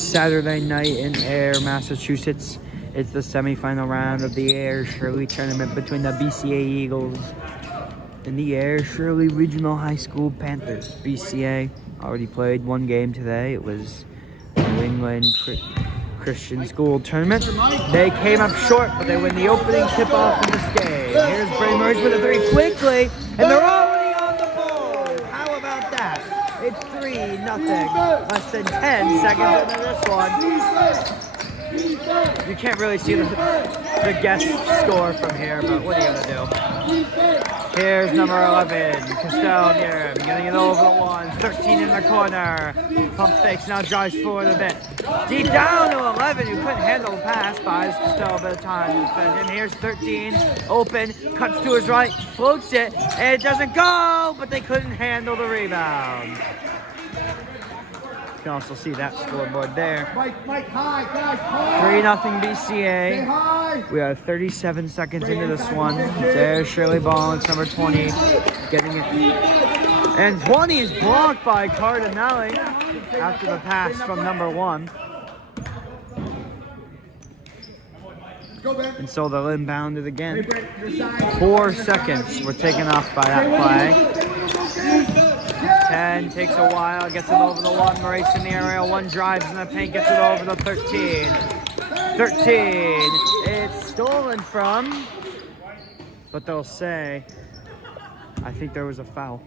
Saturday night in Ayer, Massachusetts. It's the semifinal round of the Ayer Shirley tournament between the BCA Eagles and the Ayer Shirley Regional High School Panthers. BCA already played one game today. It was New England Christian School Tournament. They came up short, but they win the opening tip-off in this game. Here's Braemers with a three quickly, and they're already on the board. How about that? It's 3-0. Less than 10 seconds into this one. You can't really see the guest score from here, but what are you gonna do? Here's number 11, Castellier, getting it over the one, 13 in the corner. Pump fakes, now drives forward a bit. Deep down to 11, who couldn't handle the pass, buys Castellier a bit of time to defend him. Here's 13, open, cuts to his right, floats it, and it doesn't go, but they couldn't handle the rebound. You can also see that scoreboard there. 3-0 BCA. We are 37 seconds into this one. There's Shirley ball. It's number 20 getting it. And 20 is blocked by Cardinelli after the pass from number 1. And so they'll inbound it again. 4 seconds were taken off by that play. 10 takes a while, gets it over the 1, Maurice in the area, 1 drives in the paint, gets it over the 13. 13, it's stolen from, but they'll say, I think there was a foul.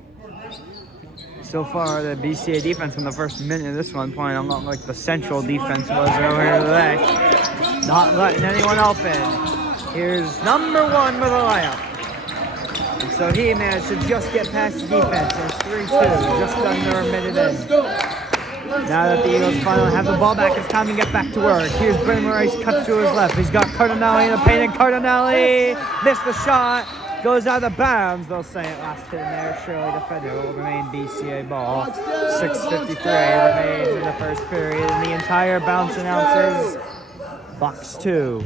So far, the BCA defense in the first minute of this one playing a lot like the Central defense was earlier today. Not letting anyone open. Here's number 1 with a layup. And so he managed to just get past the defense. It's 3-2, just under a minute in. Now that the Eagles finally have the ball back, it's time to get back to work. Here's Brandon Rice, cuts to his left. He's got Cardinelli in the paint, and Cardinelli missed the shot. Goes out of bounds. They'll say it last hit in there. Shirley defender will remain BCA ball. 6:53 remains in the first period, and the entire bounce announces box 2.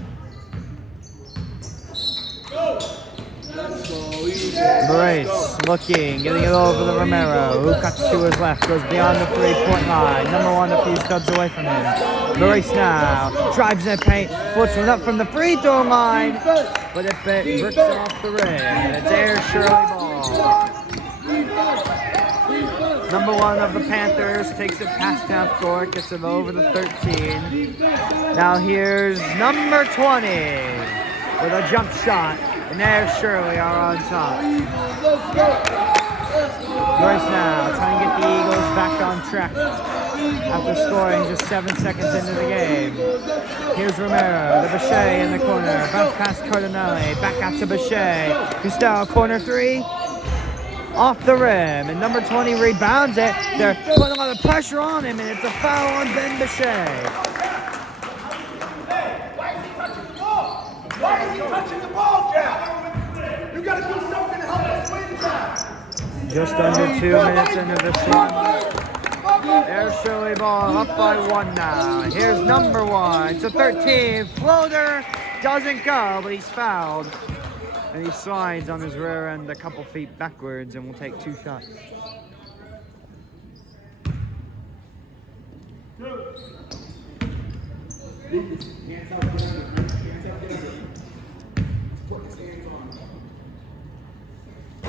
Maurice looking, getting it over to Romero, who cuts to his left, goes beyond the 3-point line. Number 1 a few steps away from him. Maurice now drives in the paint, flips one up from the free throw line, but it bricks off the rim, and it's Ayer Shirley ball. Number 1 of the Panthers takes it past half court, gets it over the 13. Now here's number 20 with a jump shot. And Ayer Shirley are on top. Maurice now trying to get the Eagles back on track after scoring just 7 seconds into the game. Here's Romero, the Boucher in the corner. Bounce past Cardinelli, back out to Boucher. Cristal, corner 3, off the rim. And number 20 rebounds it. They're putting a lot of pressure on him, and it's a foul on Ben Boucher. Why is he touching the ball, Jack? You gotta do something to help us win, Jack. Just under 2 minutes into this one. Ayer Shirley ball up by 1 now. Here's number 1. It's a 13. Floater doesn't go, but he's fouled. And he slides on his rear end a couple feet backwards and will take 2 shots.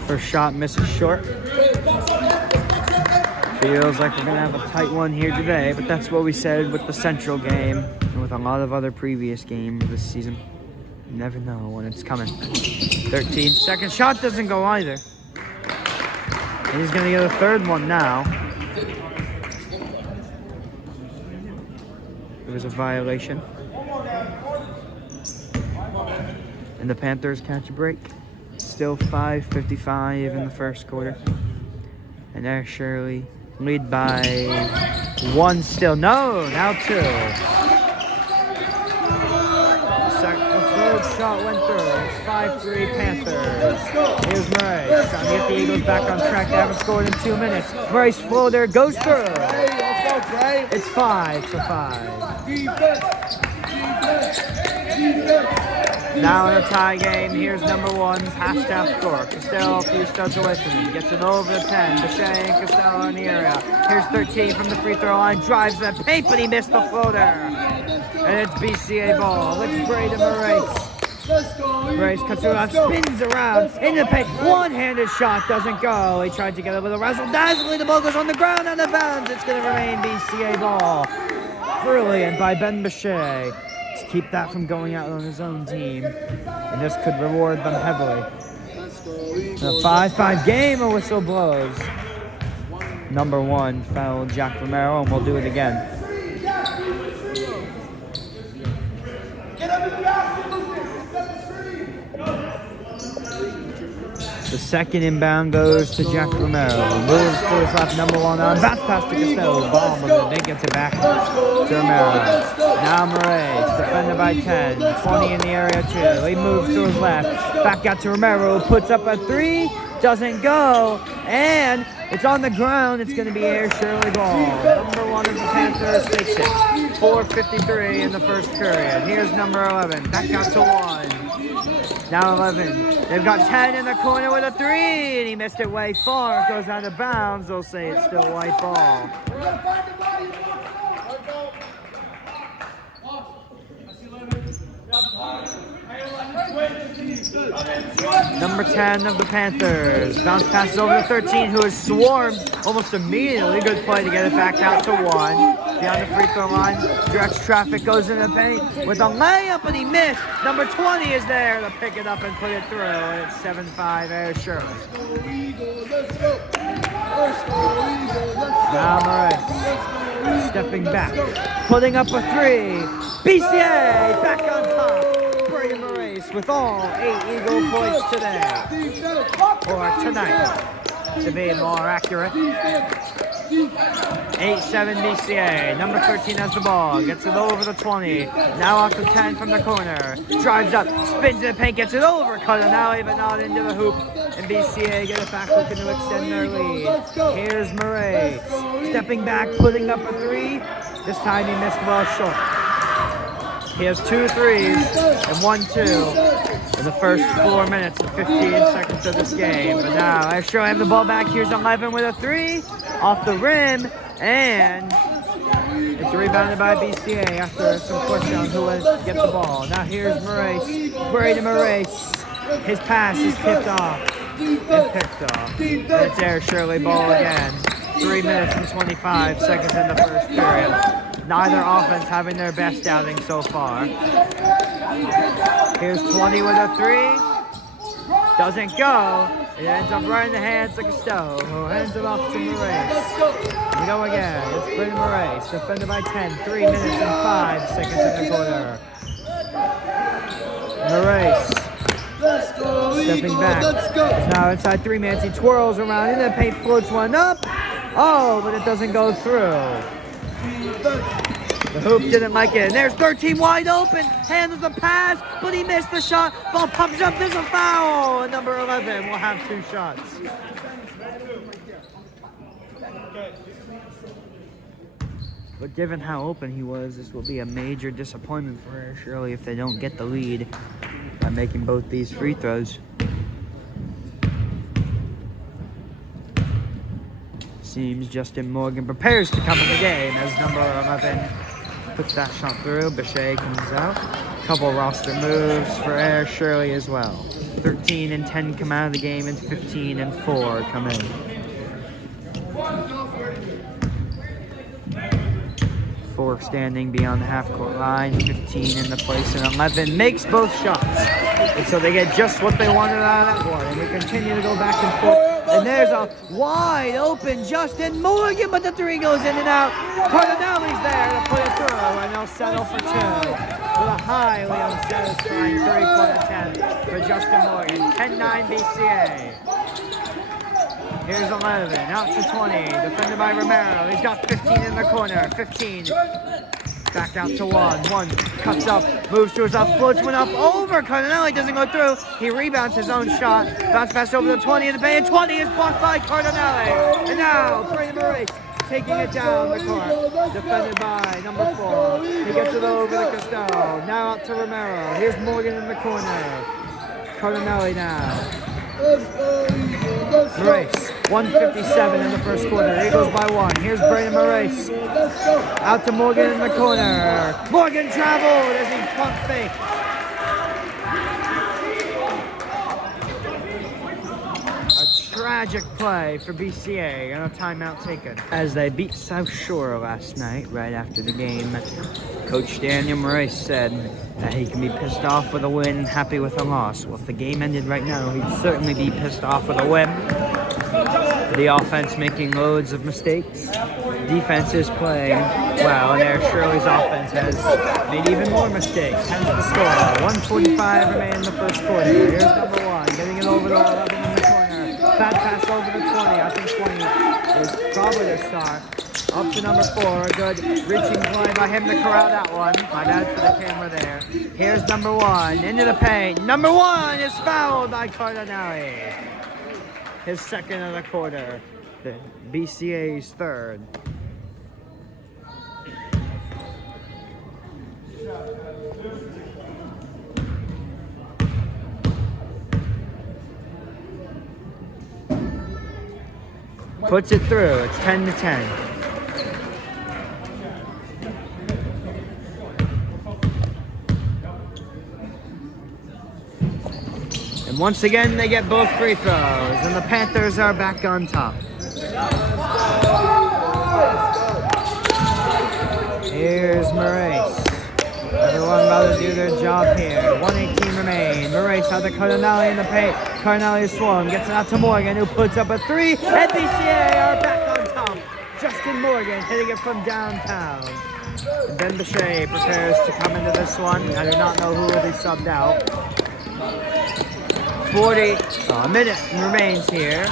First shot misses short. Feels like we're going to have a tight one here today, but that's what we said with the Central game and with a lot of other previous games this season. You never know when it's coming. 13. Second shot doesn't go either. And he's going to get a third one now. It was a violation. And the Panthers catch a break. Still 5:55 in the first quarter. And Ayer Shirley lead by 1 still. No, now 2. The third shot went through. It's 5-3 Panthers. Here's Maurice trying to get the Eagles back on track. They haven't scored in 2 minutes. Maurice floater goes through. It's 5-5. Now in a tie game, here's number 1's half-staff score. Costello a few studs away from him. Gets it over the 10. BCA and Costello in the area. Here's 13 from the free throw line. Drives the paint, but he missed the floater. And it's BCA ball. Let's braid him a race. Brace cuts around, spins around in the paint. One-handed shot doesn't go. He tried to get it with a razzle-dazzle. The ball goes on the ground out of bounds. It's going to remain BCA ball. Brilliant by Ben BCA to keep that from going out on his own team. And this could reward them heavily. The 5-5 game, a whistle blows. Number 1 fouled Jack Romero, and we'll do it again. The second inbound goes to Jack Romero. Moves to his left, number 1 on. Bounce pass to Costello. Bomb, but they gets it back to Romero. Now Murray, defended by 10. 20 in the area too. He moves to his left. Back out to Romero, who puts up a 3. Doesn't go. And it's on the ground. It's going to be Ayer Shirley ball. Number 1 of the Panthers takes it. 4:53 in the first period. Here's number 11. Back out to 1. Now 11. They've got 10 in the corner with a 3, and he missed it way far. It goes out of bounds. They'll say it's still white ball. Number 10 of the Panthers. Bounce passes over to 13, who is swarmed almost immediately. Good play to get it back out to 1. Beyond the free throw line. Directs traffic, goes in the paint with a layup, and he missed. Number 20 is there to pick it up and put it through. And it's 7-5 Ayer Shirley. Now Murray stepping back, putting up a 3. BCA back on top. With all 8 Eagle points today, or tonight, to be more accurate. 8-7 BCA. Number 13 has the ball, gets it over the 20. Now off the 10 from the corner. Drives up, spins in the paint, gets it over Cardinale, but not into the hoop. And BCA get it back, looking to extend their lead. Here's Murray, stepping back, putting up a 3. This time he missed well short. He has 2 threes and 1 2 in the first 4 minutes and 15 seconds of this game. But now Ayer Shirley have the ball back. Here's 11 with a 3 off the rim, and it's rebounded by BCA after some push on who will get the ball. Now here's Moraes, Brady Moraes. His pass is tipped off and picked off. And it's Ayer Shirley ball again. 3 minutes and 25 seconds in the first period. Neither offense having their best outing so far. Here's 20 with a 3. Doesn't go. It ends up right in the hands of Costello, who hands it off to Moraes. We go again. It's Brady Moraes, defended by 10. 3 minutes and 5 seconds in the quarter. Moraes stepping back. It's now inside 3 minutes. He twirls around in the paint, floats one up. Oh, but it doesn't go through. The hoop didn't like it. And there's 13 wide open. Handles the pass, but he missed the shot. Ball pumps up. There's a foul. And number 11 will have 2 shots. But given how open he was, this will be a major disappointment for Ayer Shirley if they don't get the lead by making both these free throws. Seems Justin Morgan prepares to come in the game as number 11 puts that shot through. BCA comes out. Couple roster moves for Ayer Shirley as well. 13 and 10 come out of the game, and 15 and 4 come in. 4 standing beyond the half-court line, 15 in the place, and 11 makes both shots. And so they get just what they wanted out of that one. And we continue to go back and forth. And there's a wide open Justin Morgan, but the 3 goes in and out. Cardinale's there to put it through, and they'll settle for 2 with a highly unsatisfying 3-point attempt for Justin Morgan. 10-9 BCA. Here's 11, out to 20, defended by Romero. He's got 15 in the corner, 15. Back out to 1. 1 cuts up, moves to his up, floats one up over Cardinale, doesn't go through. He rebounds his own shot. Bounce pass over the 20 in the paint. 20 is blocked by Cardinale. And now Brady Moraes taking it down the court. Defended by number 4. He gets it over to Costello. Now out to Romero. Here's Morgan in the corner. Cardinelli now. Moraes, 1:57 in the first quarter. Eagles by 1. Here's Brandon Moraes. Out to Morgan in the corner. Morgan traveled as he pump fake. Tragic play for BCA and a timeout taken. As they beat South Shore last night, right after the game, Coach Daniel Moraes said that he can be pissed off with a win, happy with a loss. Well, if the game ended right now, he'd certainly be pissed off with a win. The offense making loads of mistakes. Defense is playing well, and Ayer Shirley's offense has made even more mistakes. Hence the score. 1:45 remain in the first quarter. Here's number 1, getting it over to 11 in the corner. Bad pass over to 20. I think 20 is probably their star. Up to number 4. A good reaching play by him to corral that one. My bad for the camera there. Here's number 1 into the paint. Number 1 is fouled by Cardinelli. His second of the quarter. The BCA's third. Puts it through. It's 10-10. And once again, they get both free throws, and the Panthers are back on top. Here's Moraes. Everyone about to do their job here. 1:18 remain. Moraes out to Cardinelli in the paint. Cardinelli is swung. Gets it out to Morgan, who puts up a 3. And BCA are back on top. Justin Morgan hitting it from downtown. And Ben Bechet prepares to come into this one. I do not know who will be subbed out. 40 minute remains here.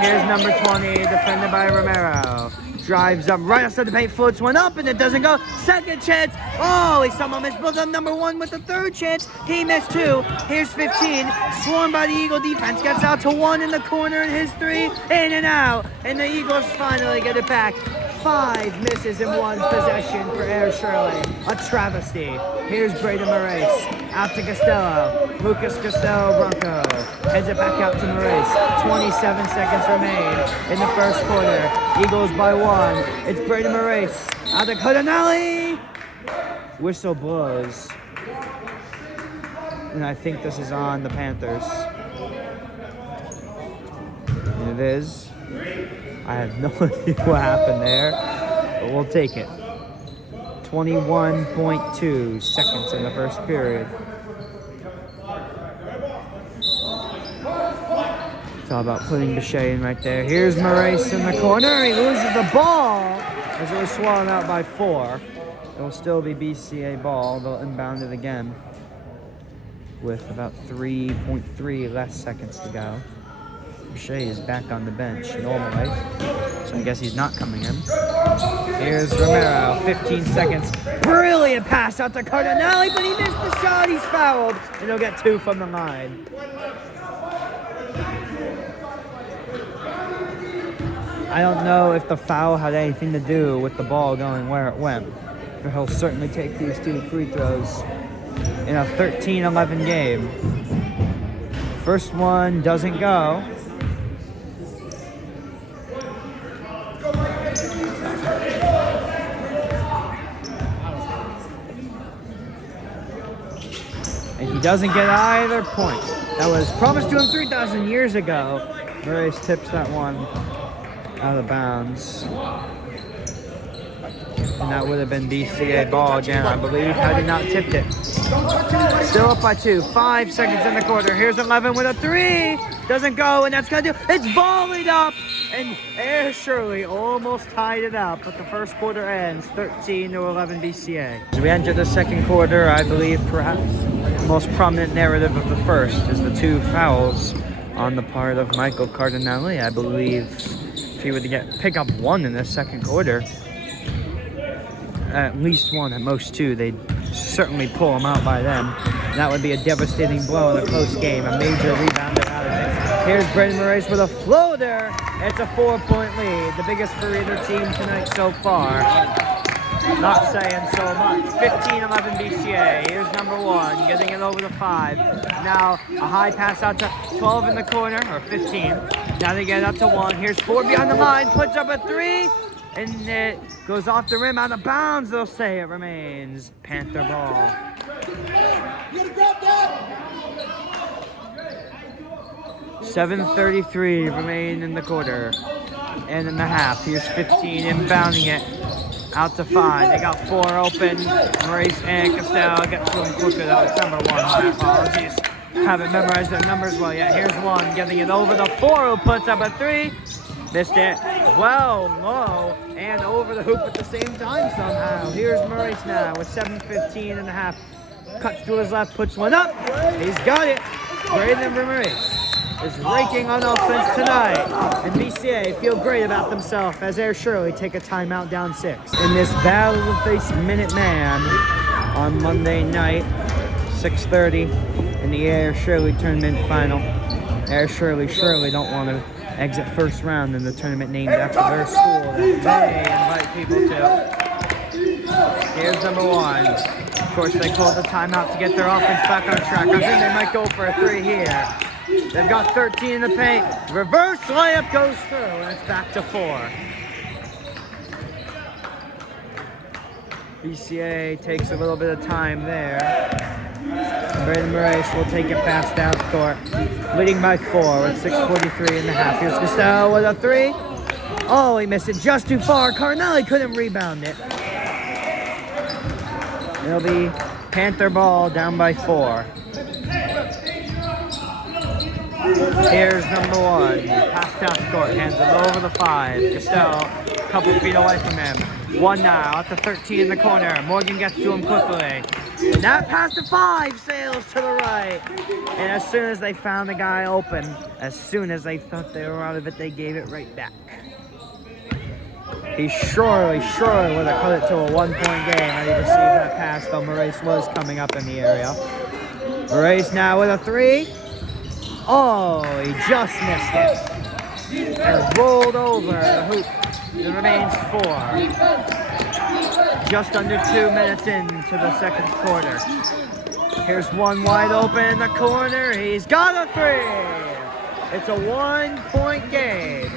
Here's number 20, defended by Romero. Drives up right outside the paint, floats one up, and it doesn't go. Second chance. Oh, he somehow missed both on number 1 with the third chance. He missed 2. Here's 15. Swarmed by the Eagle defense. Gets out to 1 in the corner, and his 3 in and out. And the Eagles finally get it back. 5 misses in 1 possession for Ayer Shirley. A travesty. Here's Brandon Moraes. Out to Costello. Lucas Costello Bronco. Heads it back out to Moraes. 27 seconds remain in the first quarter. Eagles by 1. It's Brandon Moraes. Out to Cardinelli. Whistle blows. And I think this is on the Panthers. And it is. I have no idea what happened there, but we'll take it. 21.2 seconds in the first period. It's all about putting Bechet in right there. Here's Moraes in the corner. He loses the ball as it was swallowed out by 4. It will still be BCA ball. They'll inbound it again with about 3.3 less seconds to go. Bechet is back on the bench normally, so I guess he's not coming in. Here's Romero, 15 seconds. Brilliant pass out to Cardinelli, but he missed the shot. He's fouled, and he'll get 2 from the line. I don't know if the foul had anything to do with the ball going where it went, but he'll certainly take these 2 free throws in a 13-11 game. First one doesn't go. And he doesn't get either point. That was promised to him 3,000 years ago. Moraes tips that one out of bounds. And that would have been BCA ball again, I believe, had he not tipped it. Still up by 2. 5 seconds in the quarter. Here's 11 with a 3. Doesn't go, and that's going to do. It's volleyed up. And Ayer Shirley almost tied it up, but the first quarter ends 13-11 BCA. As we enter the second quarter, I believe perhaps the most prominent narrative of the first is the 2 fouls on the part of Michael Cardinelli. I believe if he were to pick up 1 in the second quarter, at least 1, at most 2, they'd certainly pull him out by then. That would be a devastating blow in a close game, a major rebounder out of it. Here's Brandon Moraes with a floater. It's a 4-point lead, the biggest for either team tonight so far. Not saying so much. 15-11 BCA. Here's number 1, getting it over the 5. Now a high pass out to 12 in the corner, or 15. Now they get up to 1. Here's 4 behind the line, puts up a 3, and it goes off the rim, out of bounds. They'll say it remains Panther ball. 7:33 remain in the quarter and in the half. Here's 15 inbounding it out to 5. They got 4 open. Maurice and Costello get to him quicker though. It's number 1. My apologies. Haven't memorized their numbers well yet. Here's 1 getting it over the 4 who puts up a 3. Missed it. Well, low and over the hoop at the same time somehow. Here's Maurice now with 7:15 and a half. Cuts to his left, puts one up. He's got it. Braden Maurice is raking on offense tonight. And BCA feel great about themselves as Ayer Shirley take a timeout down 6. In this battle to face Minuteman on Monday night, 6:30 in the Ayer Shirley tournament final. Ayer Shirley surely don't want to exit first round in the tournament named after their school that they invite people to. Here's number 1. Of course, they called the timeout to get their offense back on track. I think they might go for a 3 here. They've got 13 in the paint. Reverse layup goes through, and it's back to 4. BCA takes a little bit of time there. Braden Maurice will take it past down court, leading by 4 with 6:43 in the half. Here's Costello with a 3. Oh, he missed it just too far. Carnelli couldn't rebound it. It'll be Panther ball down by 4. Here's number 1. Pass down court, hands it over the 5. Costello, a couple feet away from him. 1 now, at the 13 in the corner. Morgan gets to him quickly. And that pass to 5 sails to the right. And as soon as they found the guy open, as soon as they thought they were out of it, they gave it right back. He surely would have cut it to a 1-point game had he received that pass, though Maurice was coming up in the area. Maurice now with a 3. Oh, he just missed it. And rolled over the hoop. It remains 4. Just under 2 minutes into the second quarter. Here's 1 wide open in the corner. He's got a 3. It's a 1-point game.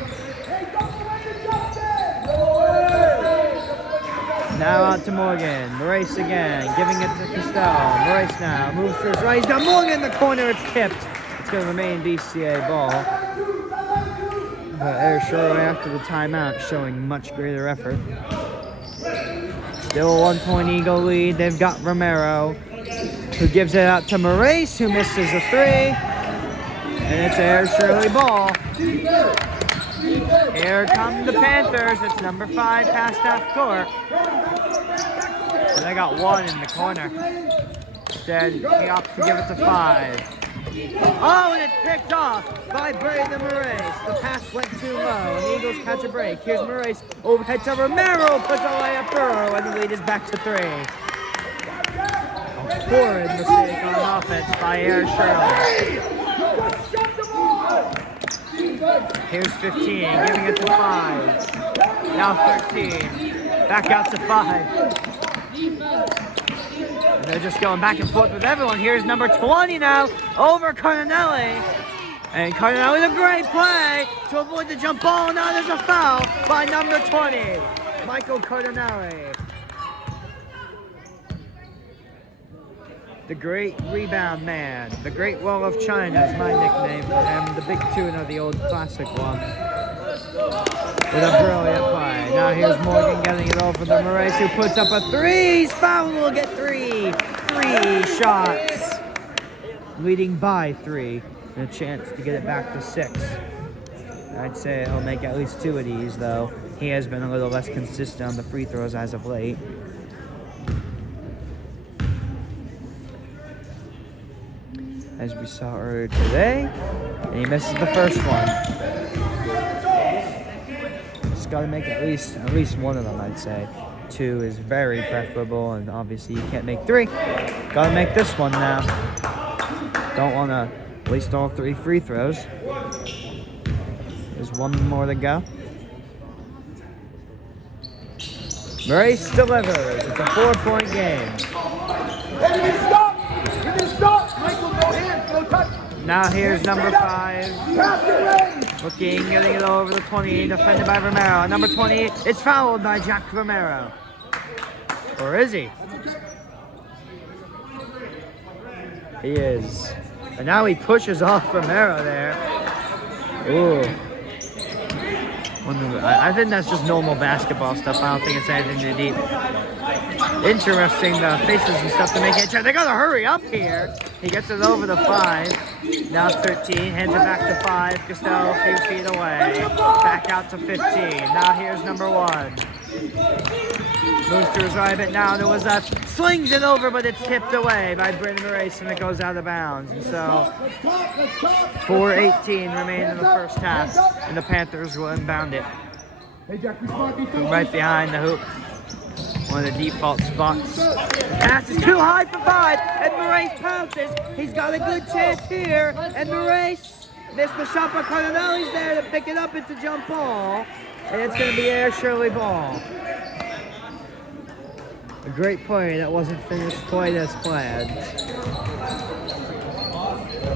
Now out to Morgan. Maurice again, giving it to Costello. Maurice now moves to his right. He's got Morgan in the corner. It's tipped. It's going to remain BCA ball. But Ayer Shirley after the timeout showing much greater effort. Still a 1-point Eagle lead. They've got Romero, who gives it out to Maurice, who misses a 3. And it's Ayer Shirley ball. Here come the Panthers. It's number 5 past half court. And they got 1 in the corner. Instead, he opts to give it to 5. Oh, and it's picked off by Braden Maurice. The pass went too low, and the Eagles catch a break. Here's Maurice, overhead to Romero, puts a layup through, and the lead is back to 3. A horrid mistake on offense by Ayer Shirley. Here's 15, giving it to 5. Now 13, back out to 5. And they're just going back and forth with everyone. Here's number 20 now, over Cardinelli. And Cardinelli with a great play to avoid the jump ball. Now there's a foul by number 20, Michael Cardinelli. The great rebound man. The Great Wall of China is my nickname for him. The big tuna, the old classic one. With a brilliant play. Now here's Morgan getting it over to Maurice, who puts up a 3. He's fouled. Will get 3. 3 shots. Leading by 3. And a chance to get it back to 6. I'd say he'll make at least 2 of these, though. He has been a little less consistent on the free throws as of late. As we saw earlier today, and he misses the first one. Just got to make at least one of them, I'd say. 2 is very preferable, and obviously you can't make 3. Got to make this one now. Don't want to waste all 3 free throws. There's 1 more to go. Maurice delivers. It's a 4-point game. Hey, you need to stop! You need to stop! Michael, no hands, no touch! Now here's number 5. Pass it range! Looking, getting it over the 20, defended by Romero. Number 20, it's fouled by Jack Romero. Or is he? He is. And now he pushes off Romero there. Ooh. I think that's just normal basketball stuff. I don't think it's anything too deep. Interesting faces and stuff to make it. They gotta hurry up here. He gets it over the 5. Now 13. Hands it back to 5. Costello a few feet away. Back out to 15. Now here's number 1. Moves to his right, but now there was a slings it over, but it's tipped away by Brendan Maurice and it goes out of bounds. And so 4:18 remain in the first half, and the Panthers will inbound it. Right behind the hoop. One of the default spots. The pass is too high for 5, and Maurice pounces. He's got a good chance here, and Maurice missed the shot, but Cardinelli's there to pick it up. It's a jump ball, and it's going to be Ayer Shirley ball. A great play that wasn't finished quite as planned.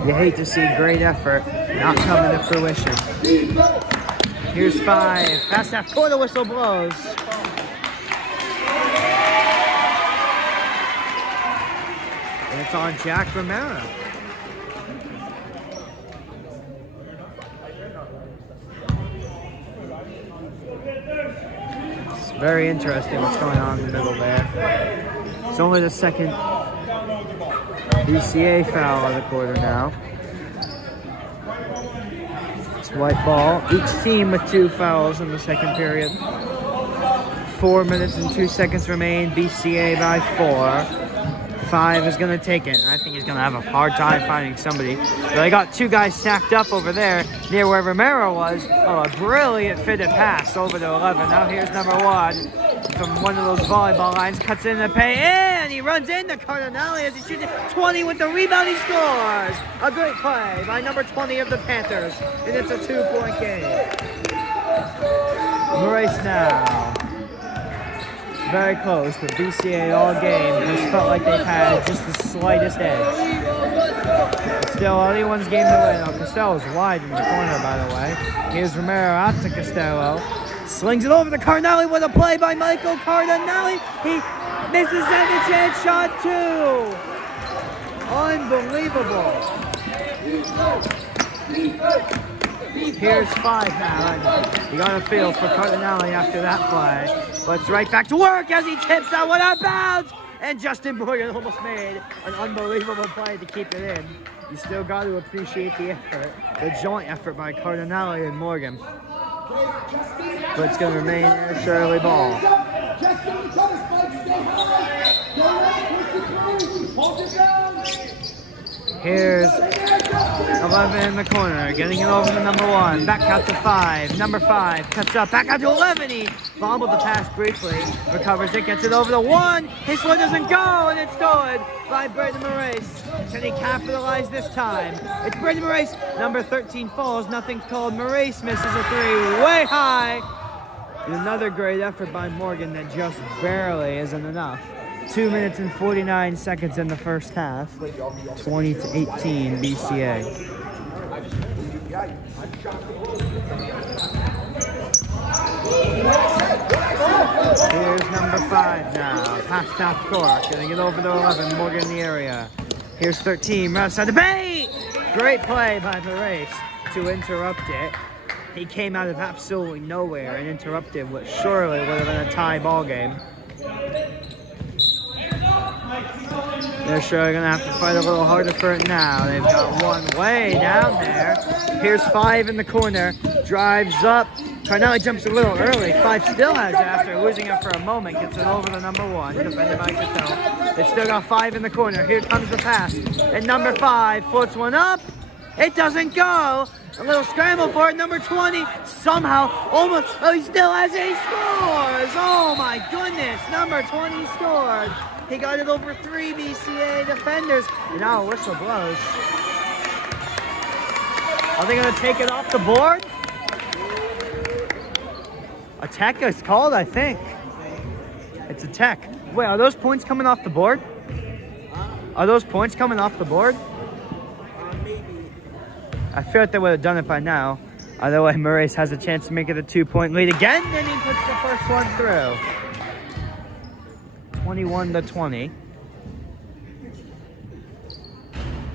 You hate to see great effort not coming to fruition. Here's 5. Past half court, the whistle blows. And it's on Jack Romero. It's very interesting what's going on in the middle there. It's only the second BCA foul of the quarter now. It's white ball. Each team with 2 fouls in the second period. 4 minutes and 2 seconds remain. BCA by 4. 5 is going to take it. I think he's going to have a hard time finding somebody. But I got 2 guys stacked up over there near where Romero was. Oh, a brilliant fitted pass over to 11. Now here's number 1 from one of those volleyball lines. Cuts in the paint and he runs into Cardinelli as he shoots it. 20 with the rebound. He scores. A great play by number 20 of the Panthers. And it's a 2-point game. Maurice now. Very close, but BCA all game has felt like they've had just the slightest edge. Still, anyone's game to win. Oh, Costello's wide in the corner, by the way. Here's Romero out to Costello. Slings it over to Cardinelli with a play by Michael Cardinelli. He misses second chance shot 2. Unbelievable. Here's 5 now. You got a feel for Cardinelli after that play. But it's right back to work as he tips that one out of bounds. And Justin Morgan almost made an unbelievable play to keep it in. You still got to appreciate the effort, the joint effort by Cardinelli and Morgan. But it's going to remain Ayer Shirley ball. Here's 11 in the corner, getting it over to number 1. Back out to 5. Number 5 cuts up, back out to 11. He fumbled the pass briefly, recovers it, gets it over to 1. His one doesn't go, and it's stolen by Brendan Maurice. Can he capitalize this time? It's Brendan Maurice. Number 13 falls, nothing called. Maurice misses a 3, way high. And another great effort by Morgan that just barely isn't enough. 2 minutes and 49 seconds in the first half. 20-18 BCA. Here's number 5 now. Pass top court. Getting it over to 11. Morgan in the area. Here's 13. Right outside the paint. Great play by Maurice to interrupt it. He came out of absolutely nowhere and interrupted what surely would have been a tie ball game. They're sure going to have to fight a little harder for it now. They've got 1 way down there. Here's 5 in the corner. Drives up. Cardinelli jumps a little early. 5 still has it after losing it for a moment. Gets it over to number 1. Defended by Costello. They still got 5 in the corner. Here comes the pass. And number 5 floats one up. It doesn't go. A little scramble for it. Number 20 somehow almost. Oh, he still has it. He scores. Oh my goodness. Number 20 scored. He got it over 3 BCA defenders. And now a whistle blows. Are they going to take it off the board? A tech is called, I think. It's a tech. Wait, are those points coming off the board? Are those points coming off the board? Maybe. I feel like they would have done it by now. Either way, Moraes has a chance to make it a 2-point lead again, and he puts the first one through. 21-20.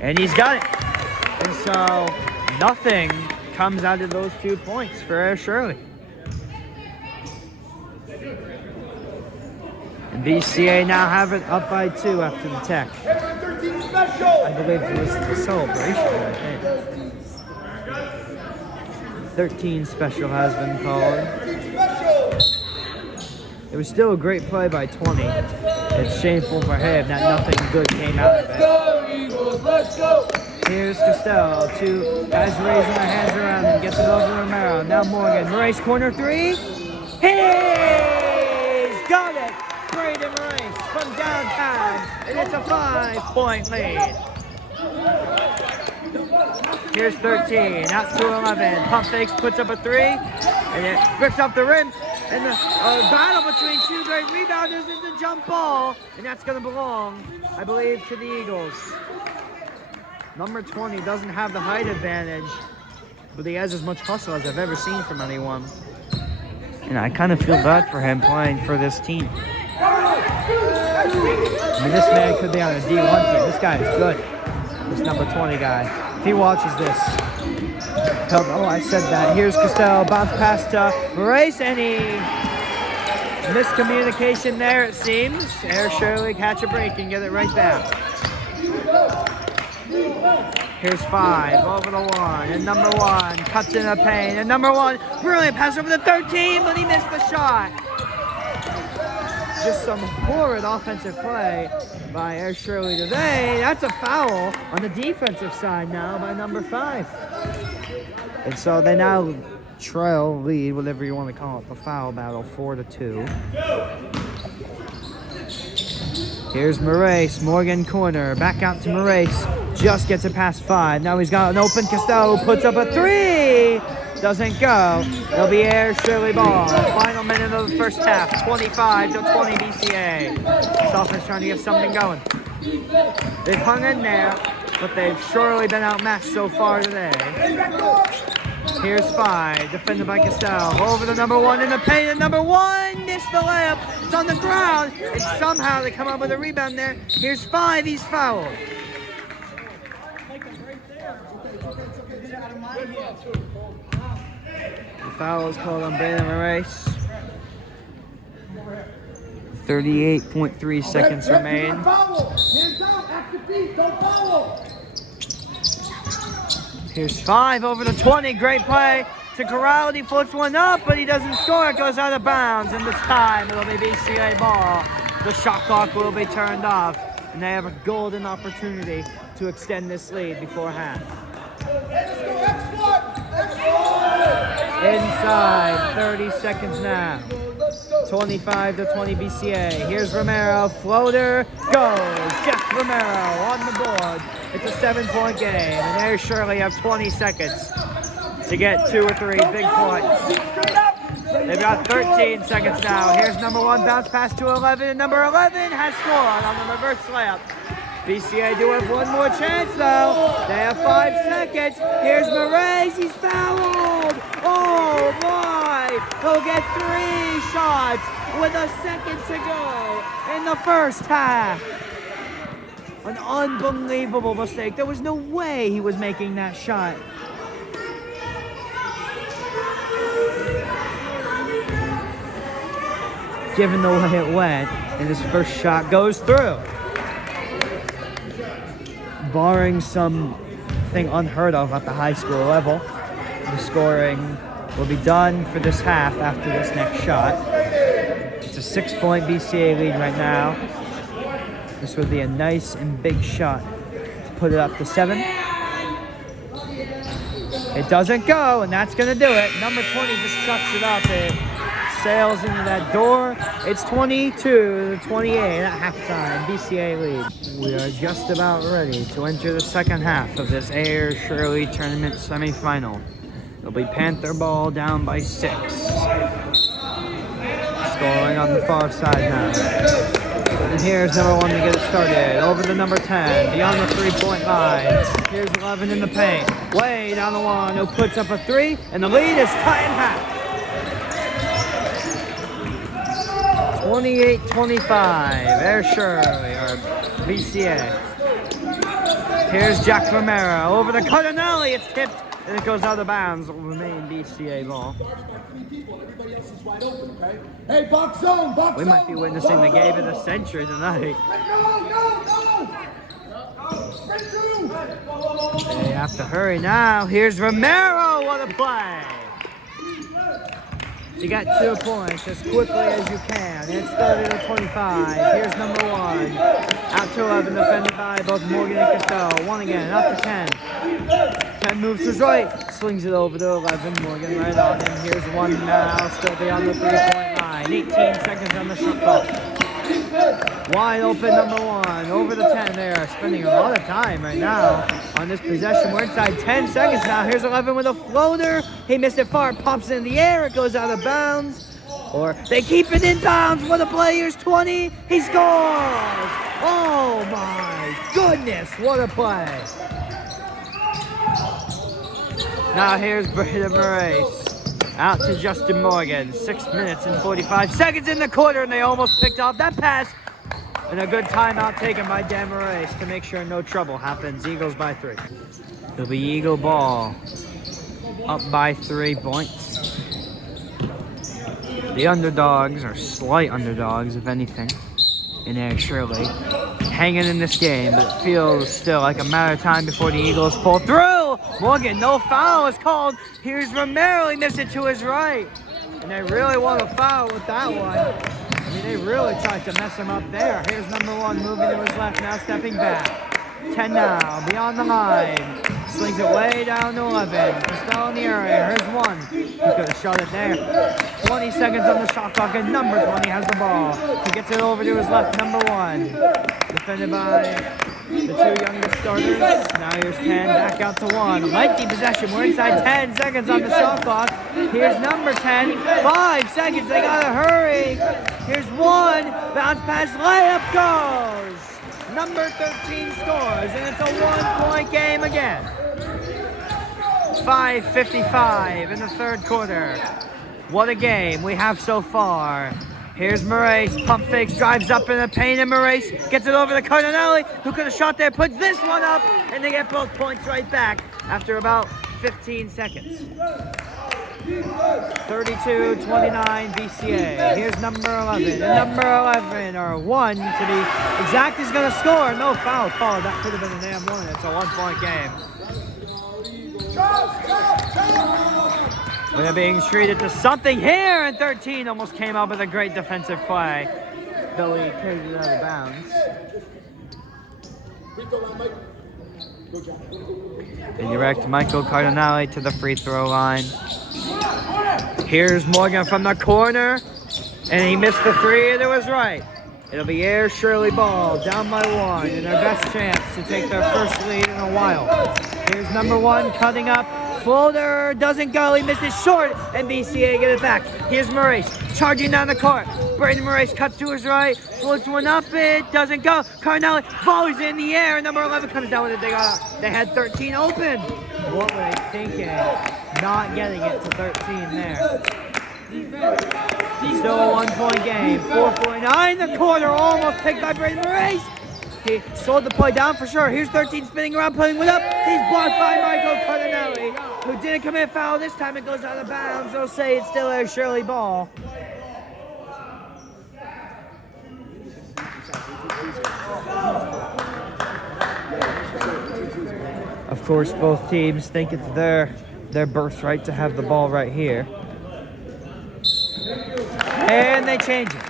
And he's got it. And so nothing comes out of those 2 points for Ayer Shirley. And BCA now have it up by 2 after the tech. I believe it was the celebration. 13 special has been called. It was still a great play by 20. It's shameful for him that nothing good came out of it. Let's go! Here's Costello. 2 guys raising their hands around and gets it over to Romero. Now Morgan. Moraes corner 3. He's got it! Braden Moraes from downtown. And it's a 5-point lead. Here's 13, out to 11. Pump fakes, puts up a 3, and it rips off the rim. And the battle between 2 great rebounders is the jump ball, and that's going to belong, I believe, to the Eagles. Number 20 doesn't have the height advantage, but he has as much hustle as I've ever seen from anyone. And I kind of feel bad for him playing for this team. I mean, this man could be on a D1 team. This guy is good. This number 20 guy. If he watches this, oh, I said that. Here's Costello, bounce pass to Moraes, and he miscommunication there, it seems. Ayer Shirley catch a break and get it right back. Here's 5 over the 1, and number 1 cuts in the paint, and number 1 brilliant pass over the 13, but he missed the shot. Just some horrid offensive play by Ayer Shirley today. That's a foul on the defensive side now by number 5. And so they now trail, lead, whatever you want to call it, the foul battle, 4-2. Here's Moraes, Morgan corner, back out to Moraes. Just gets it past 5. Now he's got an open Costello, puts up a 3. Doesn't go. It'll be Ayer Shirley ball. Final minute of the first half, 25-20 BCA. This offense trying to get something going. They've hung in there, but they've surely been outmatched so far today. Here's 5, defended by Costello. Over the number 1 in the paint, and number 1 missed the layup. It's on the ground, and somehow they come up with a rebound there. Here's 5, he's fouled. The foul is called on Braden Moraes. 38.3 seconds remain. Here's 5 over the 20. Great play to Corral. He floats one up, but he doesn't score. It goes out of bounds, and this time it'll be BCA ball. The shot clock will be turned off, and they have a golden opportunity to extend this lead before half. Inside, 30 seconds now. 25-20 BCA. Here's Romero, floater, goes. Jeff Romero on the board. It's a 7-point game, and Ayer Shirley have 20 seconds to get 2 or 3 big points. They've got 13 seconds now. Here's number 1, bounce pass to 11, and number 11 has scored on the reverse layup. BCA do have one more chance, though. They have 5 seconds. Here's Moraes. He's fouled. Oh, my. He'll get 3 shots with a second to go in the first half. An unbelievable mistake. There was no way he was making that shot. Given the way it went, and his first shot goes through. Barring something unheard of at the high school level, the scoring will be done for this half after this next shot. It's a 6-point BCA lead right now. This would be a nice and big shot to put it up to 7. It doesn't go, and that's going to do it. Number 20 just chucks it up. It sails into that door. It's 22-28 at halftime. BCA lead. We are just about ready to enter the second half of this Ayer Shirley tournament semifinal. It'll be Panther ball down by 6. scoring on the far side now. And here's number 1 to get it started. Over the number 10, beyond the 3-point line. Here's 11 in the paint. Way down the one, who puts up a 3, and the lead is cut in half. 28-25, Ayer Shirley, or BCA. Here's Jack Romero over the Cardinelli. It's tipped, and it goes out of bounds. It will remain BCA ball. Hey, box zone, box We might be witnessing the game of the century tonight. They have to hurry now. Here's Romero. What a play. You got 2 points as quickly as you can. It's 30-25. Here's number 1. Out to 11, defended by both Morgan and Costello. 1 again, up to 10. 10 moves to his right. Swings it over to 11. Morgan right on him. Here's 1 now. Still beyond the 3-point line. 18 seconds on the shot clock. Wide open number 1. Over the 10 there. Spending a lot of time right now on this possession. We're inside 10 seconds now. Here's 11 with a floater. He missed it far. Pops it in the air. It goes out of bounds. Or they keep it in bounds. What a play. Here's 20. He scores. Oh my goodness. What a play. Now here's Brandon Moraes. Out to Justin Morgan. 6 minutes and 45 seconds in the quarter, and they almost picked off that pass. And a good timeout taken by Dan Moraes to make sure no trouble happens. Eagles by 3. It'll be Eagle ball. Up by 3 points. The underdogs, or slight underdogs, if anything, in Ayer Shirley, hanging in this game, but it feels still like a matter of time before the Eagles pull through. Morgan, no foul is called. Here's Romero, he missed it to his right. And they really want a foul with that one. I mean, they really tried to mess him up there. Here's number 1 moving to his left, now stepping back. 10 now, beyond the line. Slings it way down to 11. Still in the area. Here's 1. He could have shot it there. 20 seconds on the shot clock, and number 20 has the ball. He gets it over to his left, number 1. Defended by the 2 youngest starters. Now here's 10, back out to 1. Lengthy possession. We're inside 10 seconds on the shot clock. Here's number 10. 5 seconds. They gotta hurry. Here's 1. Bounce pass. Layup goes. Number 13 scores, and it's a 1-point game again. 5:55 in the 3rd quarter. What a game we have so far. Here's Moraes, pump fakes, drives up in the paint, and Moraes gets it over to Cardinelli, who could have shot there, puts this one up, and they get both points right back after about 15 seconds. 32-29 BCA. Here's number 11. And number 11, or 1 to be exact, is going to score. No foul call. That could have been an damn 1. It's a 1-point game. They're being treated to something here, and 13 almost came up with a great defensive play. Billy carried it out of bounds. They direct Michael Cardinelli to the free throw line. Here's Morgan from the corner, and he missed the 3 to his right. It'll be Ayer Shirley ball, down by 1, and their best chance to take their first lead in a while. Here's number 1 cutting up. Floater doesn't go, he misses short, and BCA get it back. Here's Moraes charging down the court. Brandon Moraes cuts to his right, floats one up, it doesn't go. Cardinelli volleys in the air, and number 11 comes down with it. They had 13 open. What were they thinking? Not getting it to 13 there. Still a 1-point game. 4:49 the quarter, almost picked by Brandon Moraes. He slowed the play down for sure. Here's 13 spinning around, putting one up. He's blocked by Michael Cardinelli, who didn't commit foul. This time it goes out of bounds. They'll say it's still Ayer Shirley ball. Of course, both teams think it's their birthright to have the ball right here. And they change it.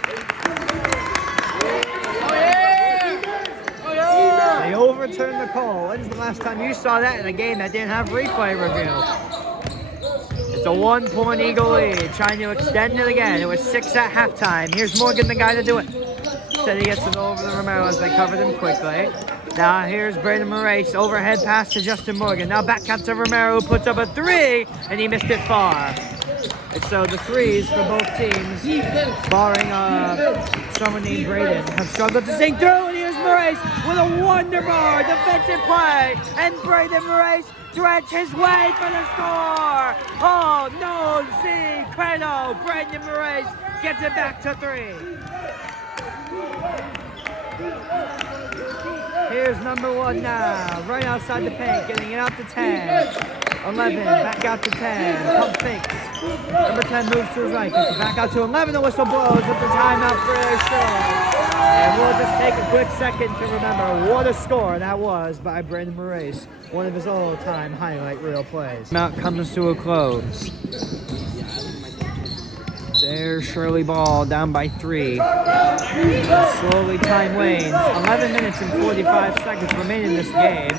They overturn the call. When's the last time you saw that in a game that didn't have replay review? It's a 1-point Eagle lead, trying to extend it again. It was 6 at halftime. Here's Morgan, the guy to do it. Said he gets it over the Romero as they covered him quickly. Now here's Brandon Moraes, overhead pass to Justin Morgan. Now back out to Romero, who puts up a 3, and he missed it far. And so the threes for both teams, barring someone named Braden, have struggled to sink through. And here's Moraes with a wonderful defensive play. And Braden Moraes threads his way for the score. Oh, no, see, Credo. Braden Moraes gets it back to 3. Here's number 1 now, right outside the paint, getting it out to 10. 11, back out to 10, pump fakes. Number 10 moves to his right, gets it back out to 11, the whistle blows, it's a timeout for Ayer Shirley. And we'll just take a quick second to remember what a score that was by Brandon Moraes, one of his all-time highlight reel plays. Timeout comes to a close. Ayer Shirley ball down by 3. Slowly time wanes. 11 minutes and 45 seconds remain in this game.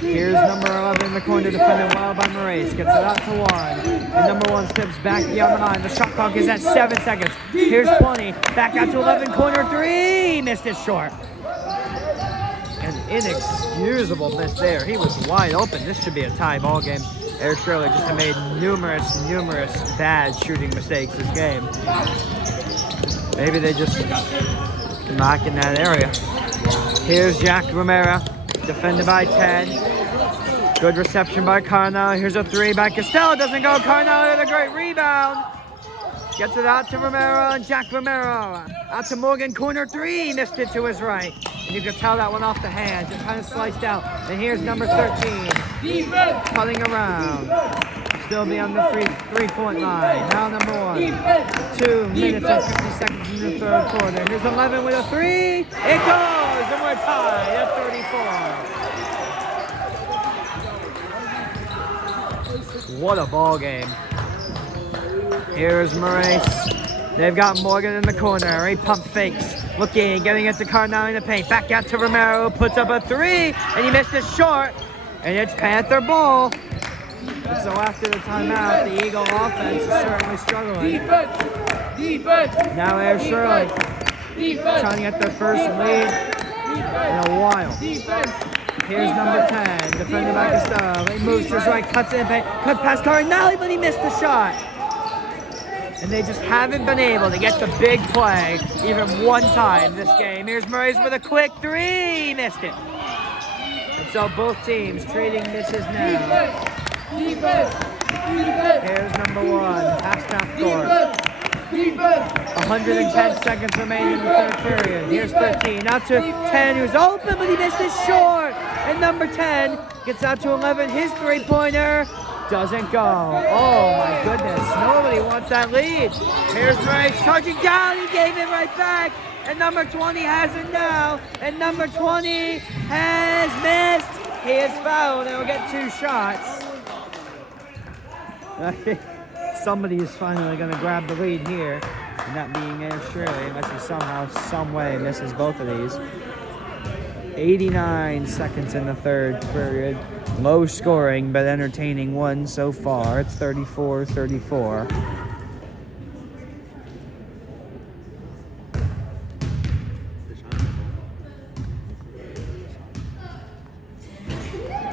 Here's number 11 in the corner, defended well by Moraes. Gets it out to 1. And number 1 steps back beyond the line. The shot clock is at 7 seconds. Here's 20. Back out to 11, corner 3. Missed it short. An inexcusable miss there. He was wide open. This should be a tie ball game. Ayer Shirley just have made numerous bad shooting mistakes this game. Maybe they just knock in that area. Here's Jack Romero, defended by 10. Good reception by Carnell. Here's a 3 by Costello. Doesn't go. Carnell with a great rebound. Gets it out to Romero and Jack Romero. Out to Morgan, corner 3. Missed it to his right. And you can tell that one off the hands. It kind of sliced out. And here's number 13. Cutting around. Still beyond the three-point line. Now number 1. 2 minutes and 50 seconds in the third quarter. Here's 11 with a 3. It goes! And we're tied at 34. What a ball game. Here's Moraes. They've got Morgan in the corner. He pump fakes. Looking, getting it to Carnell in the paint. Back out to Romero. Puts up a 3. And he missed it short. And it's Panther ball. And so after the timeout, the Eagle offense is certainly struggling. Defense. Now Ayer Shirley trying to get their first lead in a while. Here's number 10, defended by Costello. He moves to his right, cuts in, cuts past Carnelli, but he missed the shot. And they just haven't been able to get the big play even one time this game. Here's Moraes with a quick 3, missed it. And so both teams trading misses now. Here's number 1, past half court. 110 seconds remaining in the third period. Here's 13, out to 10, who's open, but he missed it short. And number 10 gets out to 11, his three-pointer doesn't go. Oh my goodness, nobody wants that lead. Here's Moraes charging down, he gave it right back. And number 20 has it now. And number 20 has missed. He is fouled and will get 2 shots. I think somebody is finally going to grab the lead here, and that being Ayer Shirley, unless he somehow, some way misses both of these. 89 seconds in the third period. Low scoring, but entertaining one so far. It's 34-34.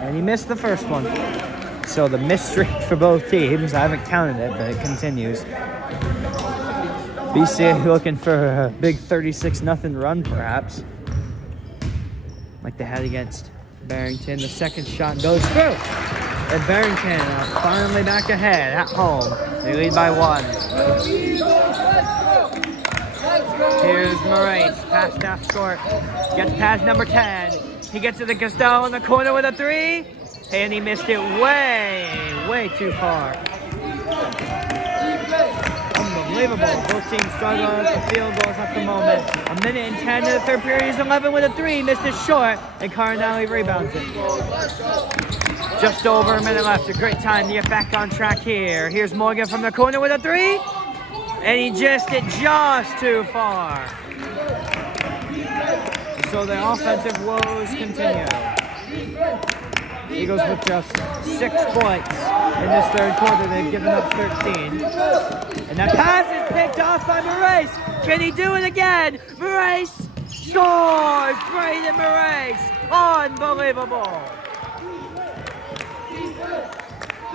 And he missed the first one. So the miss streak for both teams, I haven't counted it, but it continues. BCA looking for a big 36-0 run, perhaps. Like they had against Barrington. The second shot goes through. And Barrington finally back ahead at home. They lead by 1. Here's Moraes, past half court. Gets past number 10. He gets to the Costello in the corner with a 3. And he missed it way too far. Unbelievable. Both teams struggling with the field goals at the moment. 1 minute and 10 in the third period. He's 11 with a 3. Missed it short. And Carnelli rebounds it. Just over a minute left. A great time to get back on track here. Here's Morgan from the corner with a 3. And he just hit just too far. So the offensive woes continue. Eagles with just 6 points in this third quarter. They've given up 13. And that pass is picked off by Moraes. Can he do it again? Moraes scores! Braden Moraes. Unbelievable.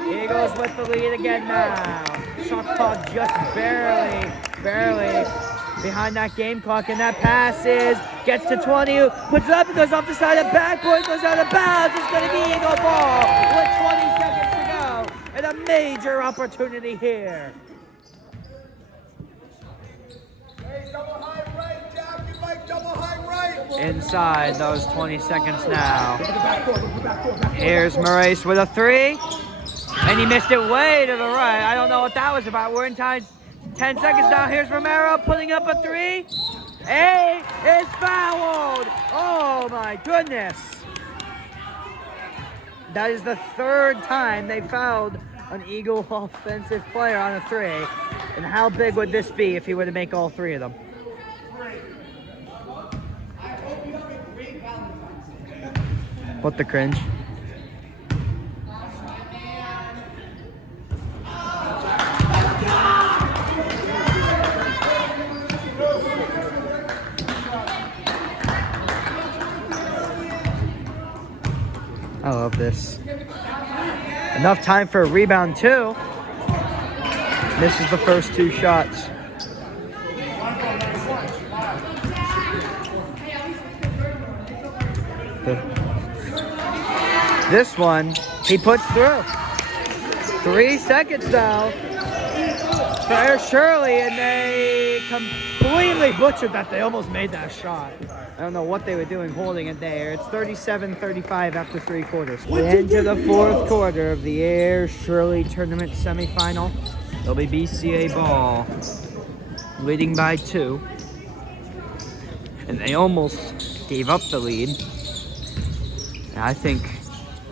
Eagles with the lead again now. Shot clock just barely behind that game clock, and that passes, gets to 20, puts it up, and goes off the side of backboard, goes out of bounds. It's going to be Eagle ball with 20 seconds to go, and a major opportunity here. Hey, double high right, Jack. You like double high right. Inside those 20 seconds now. Here's Maurice with a 3, and he missed it way to the right. I don't know what that was about. We're in time. 10 seconds now. Here's Romero putting up a 3. A is fouled. Oh my goodness. That is the 3rd time they fouled an Eagle offensive player on a 3. And how big would this be if he were to make all 3 of them? What the cringe? I love this. Enough time for a rebound too. Misses the first 2 shots. This one, he puts through. 3 seconds now for Ayer Shirley, and they completely butchered that. They almost made that shot. I don't know what they were doing holding it there. It's 37-35 after 3 quarters. Into the 4th quarter of the Ayer Shirley tournament semifinal. It'll be BCA ball, leading by 2. And they almost gave up the lead. And I think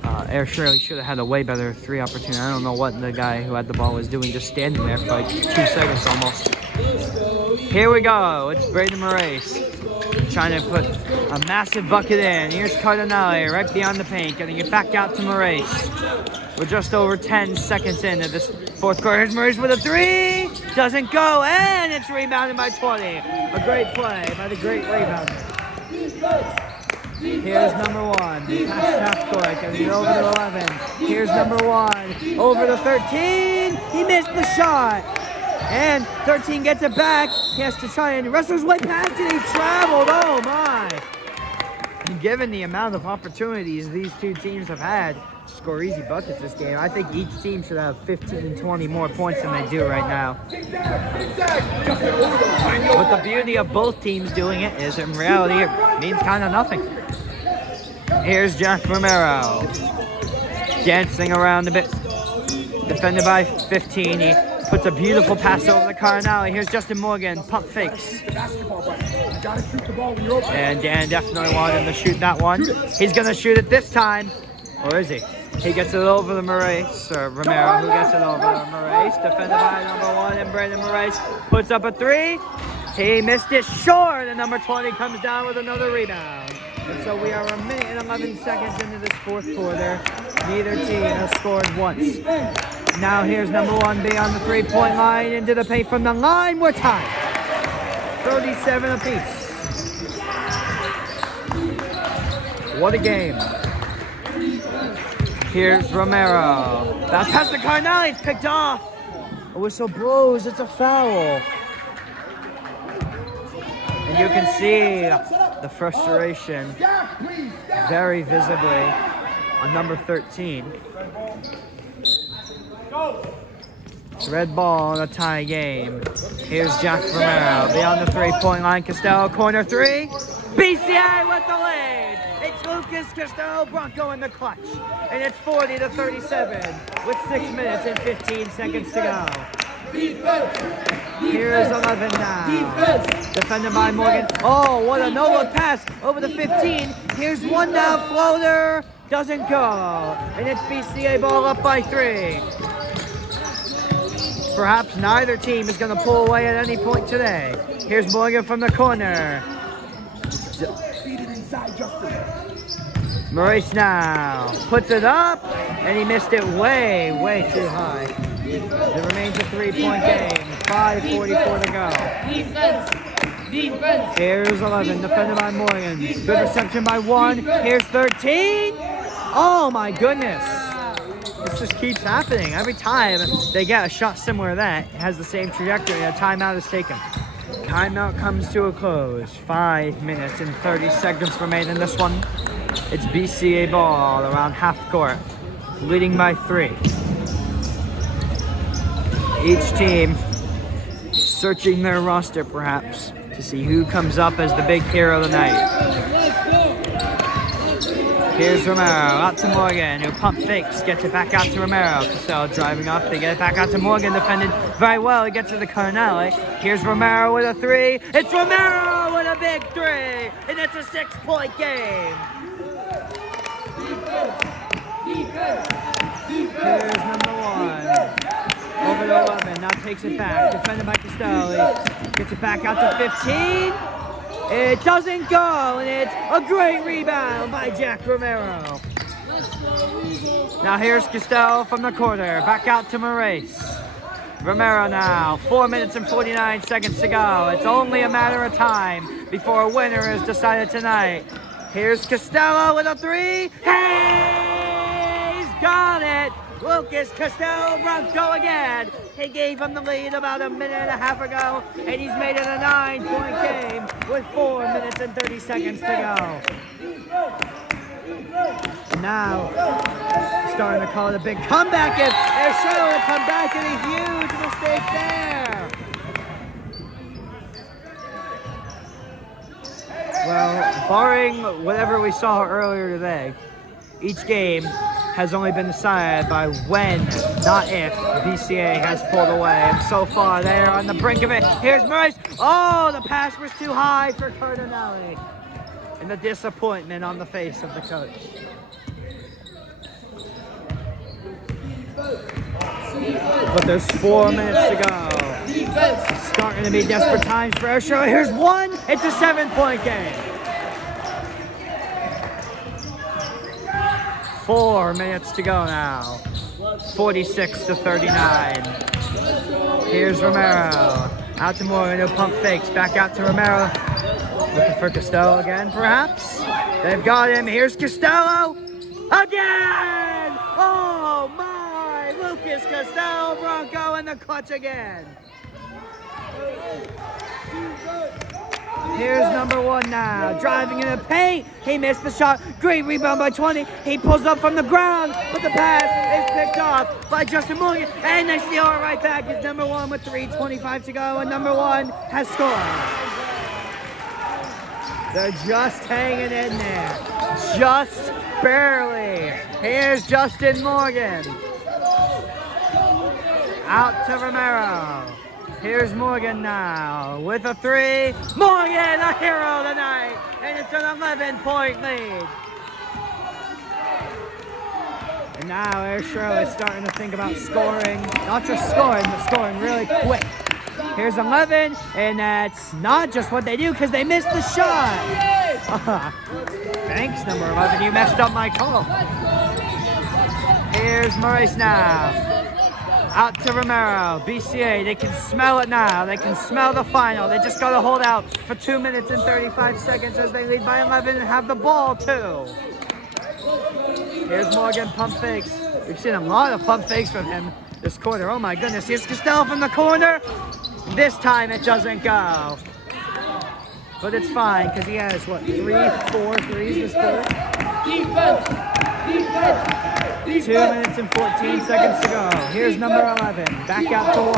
Ayer Shirley should have had a way better 3 opportunity. I don't know what the guy who had the ball was doing, just standing there for like 2 seconds almost. Here we go. It's Braden Maurice trying to put a massive bucket in. Here's Cardinale right beyond the paint, getting it back out to Maurice. We're just over 10 seconds into this 4th quarter. Here's Maurice with a 3. Doesn't go, and it's rebounded by 20. A great play by the great rebounder. Here's number 1. Past half court, getting it over to 11. Here's number 1. Over to 13. He missed the shot. And 13 gets it back. He has to try and wrestles way past it. He traveled. Oh my. And given the amount of opportunities these 2 teams have had to score easy buckets this game, I think each team should have 15 and 20 more points than they do right now. But the beauty of both teams doing it is in reality it means kind of nothing. Here's Jack Romero. Dancing around a bit. Defended by 15. He puts a beautiful pass over the Cardinale. Here's Justin Morgan, pump fakes. And Dan definitely wanted him to shoot that one. He's gonna shoot it this time. Or is he? He gets it over to Maurice, or Romero, who gets it over to Maurice. Defended by number 1, and Braden Maurice puts up a 3. He missed it short, and number 20 comes down with another rebound. And so we are 1 minute and 11 seconds into this 4th quarter. Neither team has scored once. Now here's number 1 beyond the 3-point line into the paint from the line. We're tied. 37 apiece. What a game. Here's Romero. That pass to Cardinale. It's picked off. A whistle blows. It's a foul. And you can see the frustration very visibly on number 13. It's red ball in a tie game. Here's Jack Romero beyond the 3-point line. Costello corner 3. BCA with the lead. It's Lucas Costello Bronco in the clutch. And it's 40-37 with 6 minutes and 15 seconds to go. Here's 11 now. Defended by Morgan. Oh, what a no-look pass over the 15. Here's 1 now. Floater. Doesn't go. And it's BCA ball up by 3. Perhaps neither team is going to pull away at any point today. Here's Morgan from the corner. Maurice now puts it up, and he missed it way, way too high. It remains a 3-point game. 5:44 to go. Defense. Here's 11, defended by Morgan. Good reception by 1. Here's 13. Oh my goodness. this just keeps happening. Every time they get a shot similar to that, it has the same trajectory. A timeout is taken. Timeout comes to a close. 5 minutes and 30 seconds remain in this one. It's BCA ball around half court, leading by 3. Each team searching their roster perhaps to see who comes up as the big hero of the night. Here's Romero, out to Morgan, who pump fakes, gets it back out to Romero. Costello driving up, they get it back out to Morgan, defended very well, he gets to the Cardinale. Here's Romero with a 3, it's Romero with a big 3, and it's a 6-point game. Here's number 1, over to 11, now takes it back, defended by Costello, gets it back out to 15. It doesn't go, and it's a great rebound by Jack Romero. Now here's Costello from the corner, back out to Moraes. Romero now, 4 minutes and 49 seconds to go. It's only a matter of time before a winner is decided tonight. Here's Costello with a 3. Hey, he's got it! Lucas Costello Bronco again. He gave him the lead about a minute and a half ago, and he's made it a 9-point game with 4 minutes and 30 seconds to go. And now, starting to call it a big comeback. If Ayer Shirley will come back, and a huge mistake there. Well, barring whatever we saw earlier today, each game has only been decided by when, not if, BCA has pulled away. And so far, they are on the brink of it. Here's Moraes. Oh, the pass was too high for Cardinale. And the disappointment on the face of the coach. But there's 4 minutes to go. Starting to be desperate times for Ayer Shirley. Here's 1. It's a 7-point game. 4 minutes to go now. 46-39. Here's Romero. Out to Morgan, who pump fakes. Back out to Romero. Looking for Costello again, perhaps. They've got him. Here's Costello. Again! Oh my! Lucas Costello Bronco in the clutch again. Here's number 1 now, driving in the paint. He missed the shot. Great rebound by 20. He pulls up from the ground, but the pass is picked off by Justin Morgan. And they steal it right back. It's number 1 with 3:25 to go, and number 1 has scored. They're just hanging in there. Just barely. Here's Justin Morgan. Out to Romero. Here's Morgan now with a 3. Morgan, a hero tonight, and it's an 11-point lead. And now Ayer Shirley is starting to think about scoring, not just scoring, but scoring really quick. Here's 11, and that's not just what they do because they missed the shot. Thanks, number 11, you messed up my call. Here's Moraes now. Out to Romero. BCA, they can smell it now. They can smell the final. They just got to hold out for 2 minutes and 35 seconds as they lead by 11 and have the ball, too. Here's Morgan, pump fakes. We've seen a lot of pump fakes from him this quarter. Oh, my goodness. Here's Costello from the corner. This time it doesn't go. But it's fine because he has, what, 4 threes this quarter? Defense! 2 minutes and 14 seconds to go. Here's number 11. Back out to 1.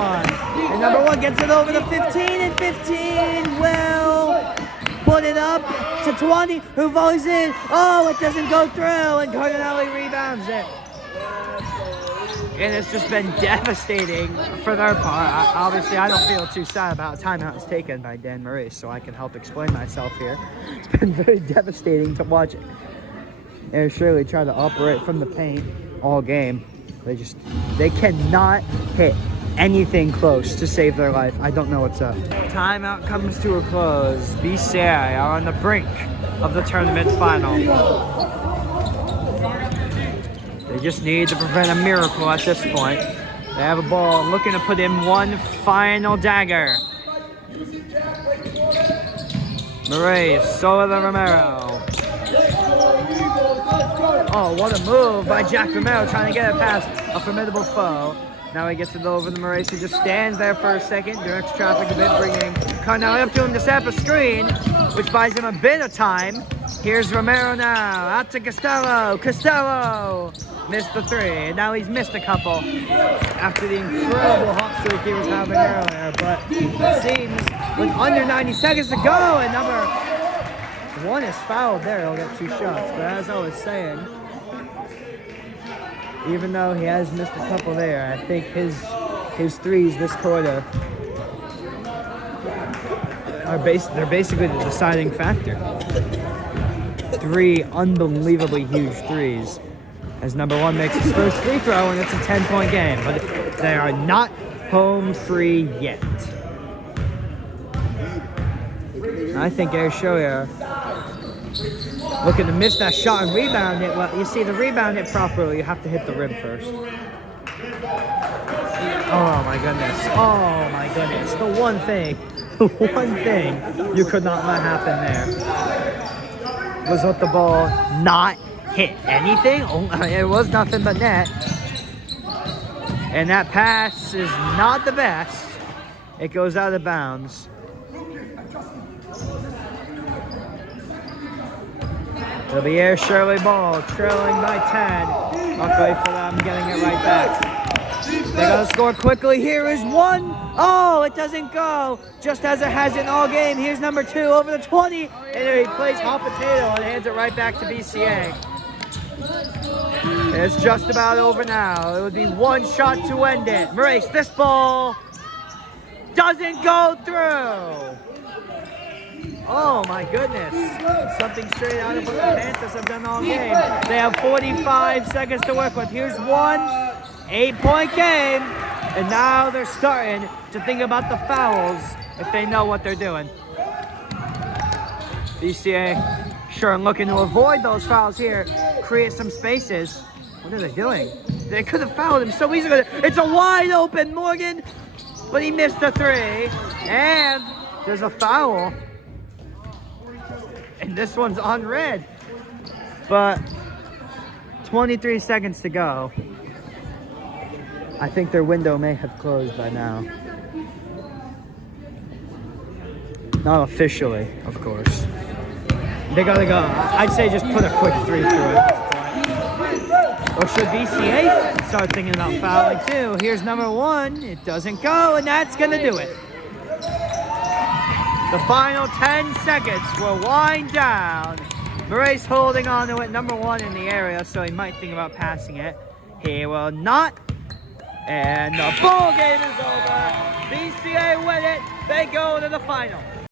And number 1 gets it over to 15, and 15 will put it up to 20, who volleys in. Oh, it doesn't go through, and Cardinale rebounds it. And it's just been devastating for their part. Obviously, I don't feel too sad about timeout was taken by Dan Moraes, so I can help explain myself here. It's been very devastating to watch it. Ayer Shirley tried to operate from the paint all game. They cannot hit anything close to save their life. I don't know what's up. Timeout comes to a close. BCA are on the brink of the tournament final. They just need to prevent a miracle at this point. They have a ball looking to put in one final dagger. Moraes, solo to Romero. Oh, what a move by Jack Romero trying to get it past a formidable foe. Now he gets it over the Moraes, who just stands there for a second, directs traffic a bit, bringing Carnelli up to him to set up a screen, which buys him a bit of time. Here's Romero now, out to Costello. Costello missed the three, and now he's missed a couple after the incredible hot streak he was having earlier. But it seems with under 90 seconds to go, and number one is fouled there, he'll get 2 shots. But as I was saying, even though he has missed a couple there, I think his threes this quarter are they're basically the deciding factor. 3 unbelievably huge threes as number one makes his first free throw, and it's a 10-point game. But they are not home free yet. I think Ayer Shirley looking to miss that shot and rebound it. Well, you see, the rebound it properly, you have to hit the rim first. Oh my goodness. Oh my goodness. The one thing you could not let happen there was let the ball not hit anything. It was nothing but net. And that pass is not the best. It goes out of bounds. It'll be Ayer Shirley ball, trailing by 10. Luckily for them, getting it right back. They gotta score quickly. Here is one. Oh, it doesn't go. Just as it hasn't all game. Here's number 2 over the 20. And he plays hot potato and hands it right back to BCA. It's just about over now. It would be one shot to end it. Moraes, this ball doesn't go through. Oh my goodness. Something straight out of what the Panthers have done all game. They have 45 seconds to work with. Here's one 8-point game. And now they're starting to think about the fouls if they know what they're doing. BCA sure looking to avoid those fouls here. Create some spaces. What are they doing? They could have fouled him so easily. It's a wide open Morgan. But he missed the 3. And there's a foul. And this one's on red. But 23 seconds to go. I think their window may have closed by now. Not officially, of course. They gotta go. I'd say just put a quick 3 through it at this point. Or should BCA start thinking about fouling too? Here's number 1. It doesn't go, and that's gonna do it. The final 10 seconds will wind down. Moraes holding on to it, number 1 in the area, so he might think about passing it. He will not. And the ball game is over. BCA win it. They go to the final.